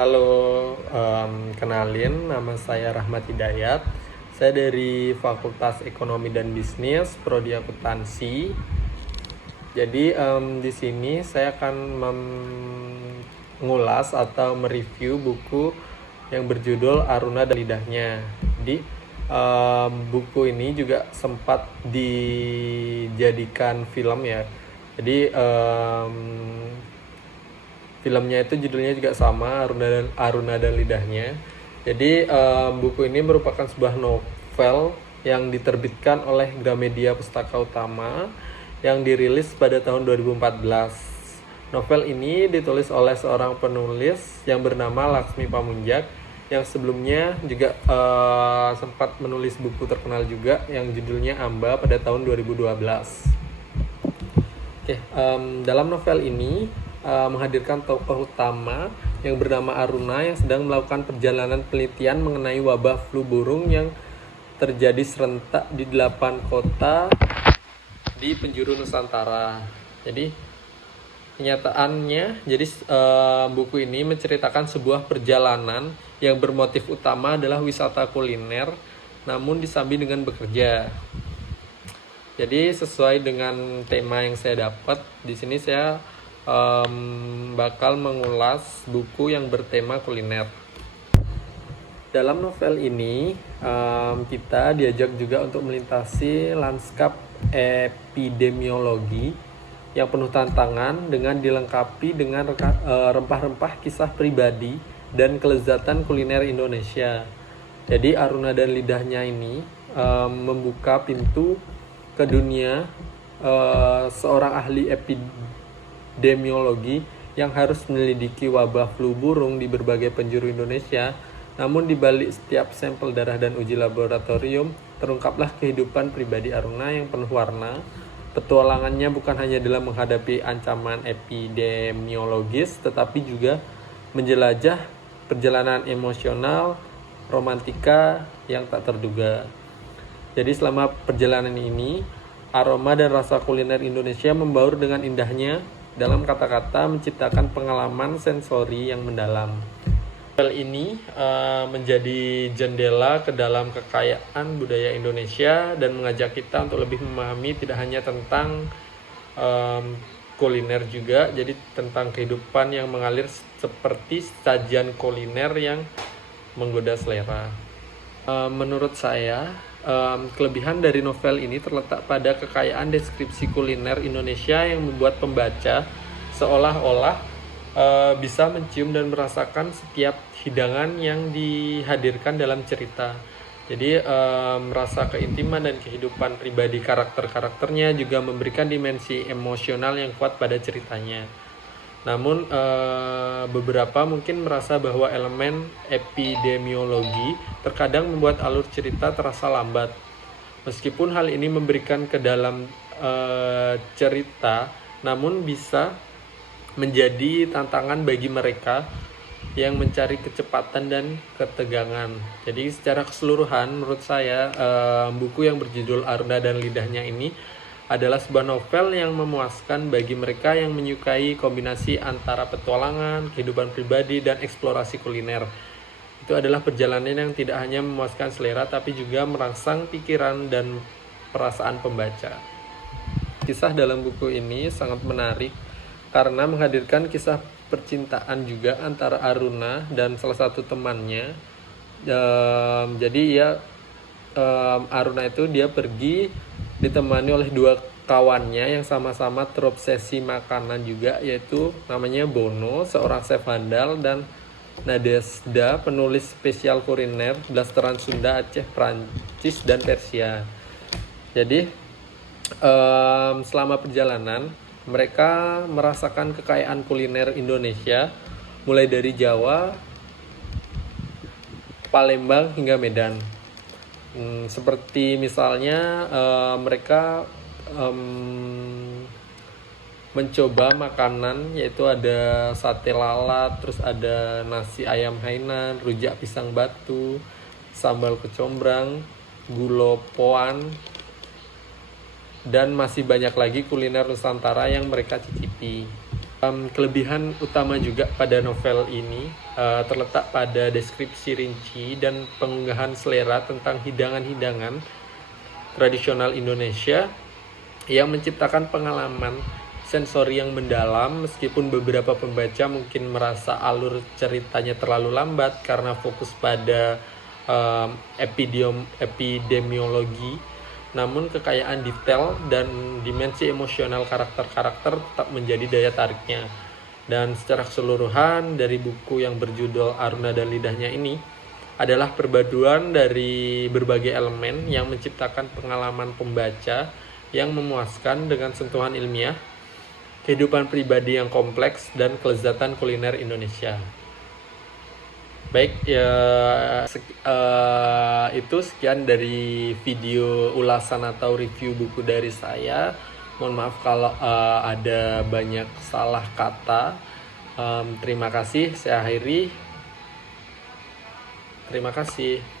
Halo, kenalin nama saya Rahmat Hidayat. Saya dari Fakultas Ekonomi dan Bisnis, Prodi Akuntansi. Jadi di sini saya akan mengulas atau mereview buku yang berjudul Aruna dan Lidahnya. Jadi buku ini juga sempat dijadikan film ya. Jadi filmnya itu judulnya juga sama, Aruna dan Lidahnya. Jadi buku ini merupakan sebuah novel yang diterbitkan oleh Gramedia Pustaka Utama yang dirilis pada tahun 2014. Novel ini ditulis oleh seorang penulis yang bernama Laksmi Pamunjak yang sebelumnya juga sempat menulis buku terkenal juga yang judulnya Amba pada tahun 2012. Dalam novel ini menghadirkan tokoh utama yang bernama Aruna yang sedang melakukan perjalanan penelitian mengenai wabah flu burung yang terjadi serentak di 8 kota di penjuru Nusantara. Jadi kenyataannya, buku ini menceritakan sebuah perjalanan yang bermotif utama adalah wisata kuliner, namun disambi dengan bekerja. Jadi sesuai dengan tema yang saya dapat di sini, saya bakal mengulas buku yang bertema kuliner. Dalam novel ini kita diajak juga untuk melintasi lanskap epidemiologi yang penuh tantangan dengan dilengkapi dengan rempah-rempah kisah pribadi dan kelezatan kuliner Indonesia. Jadi Aruna dan Lidahnya ini membuka pintu ke dunia seorang ahli epidemiologi yang harus menyelidiki wabah flu burung di berbagai penjuru Indonesia. Namun di balik setiap sampel darah dan uji laboratorium, terungkaplah kehidupan pribadi Aruna yang penuh warna. Petualangannya bukan hanya dalam menghadapi ancaman epidemiologis, tetapi juga menjelajah perjalanan emosional, romantika yang tak terduga. Jadi selama perjalanan ini, aroma dan rasa kuliner Indonesia membaur dengan indahnya dalam kata-kata menciptakan pengalaman sensori yang mendalam. Novel ini menjadi jendela ke dalam kekayaan budaya Indonesia dan mengajak kita untuk lebih memahami tidak hanya tentang kuliner juga, jadi tentang kehidupan yang mengalir seperti sajian kuliner yang menggoda selera. Menurut saya, kelebihan dari novel ini terletak pada kekayaan deskripsi kuliner Indonesia yang membuat pembaca seolah-olah bisa mencium dan merasakan setiap hidangan yang dihadirkan dalam cerita. Jadi merasa keintiman dan kehidupan pribadi karakter-karakternya juga memberikan dimensi emosional yang kuat pada ceritanya. Namun beberapa mungkin merasa bahwa elemen epidemiologi terkadang membuat alur cerita terasa lambat. Meskipun hal ini memberikan ke dalam cerita, namun bisa menjadi tantangan bagi mereka yang mencari kecepatan dan ketegangan. Jadi secara keseluruhan menurut saya buku yang berjudul Aruna dan Lidahnya ini adalah sebuah novel yang memuaskan bagi mereka yang menyukai kombinasi antara petualangan, kehidupan pribadi, dan eksplorasi kuliner. Itu adalah perjalanan yang tidak hanya memuaskan selera, tapi juga merangsang pikiran dan perasaan pembaca. Kisah dalam buku ini sangat menarik karena menghadirkan kisah percintaan juga antara Aruna dan salah satu temannya. Aruna itu dia pergi ditemani oleh dua kawannya yang sama-sama terobsesi makanan juga, yaitu namanya Bono, seorang chef handal, dan Nadesda, penulis spesial kuliner blasteran Sunda, Aceh, Prancis, dan Persia. Jadi selama perjalanan mereka merasakan kekayaan kuliner Indonesia mulai dari Jawa, Palembang hingga Medan. Seperti misalnya mereka mencoba makanan, yaitu ada sate lalat, terus ada nasi ayam Hainan, rujak pisang batu, sambal kecombrang, gulo poan, dan masih banyak lagi kuliner Nusantara yang mereka cicipi. Kelebihan utama juga pada novel ini terletak pada deskripsi rinci dan pengunggahan selera tentang hidangan-hidangan tradisional Indonesia yang menciptakan pengalaman sensori yang mendalam, meskipun beberapa pembaca mungkin merasa alur ceritanya terlalu lambat karena fokus pada epidemiologi. Namun kekayaan detail dan dimensi emosional karakter-karakter tetap menjadi daya tariknya. Dan secara keseluruhan dari buku yang berjudul Aruna dan Lidahnya ini adalah perpaduan dari berbagai elemen yang menciptakan pengalaman pembaca yang memuaskan dengan sentuhan ilmiah, kehidupan pribadi yang kompleks, dan kelezatan kuliner Indonesia. Baik, ya itu sekian dari video ulasan atau review buku dari saya. Mohon maaf kalau ada banyak salah kata. Terima kasih, saya akhiri. Terima kasih.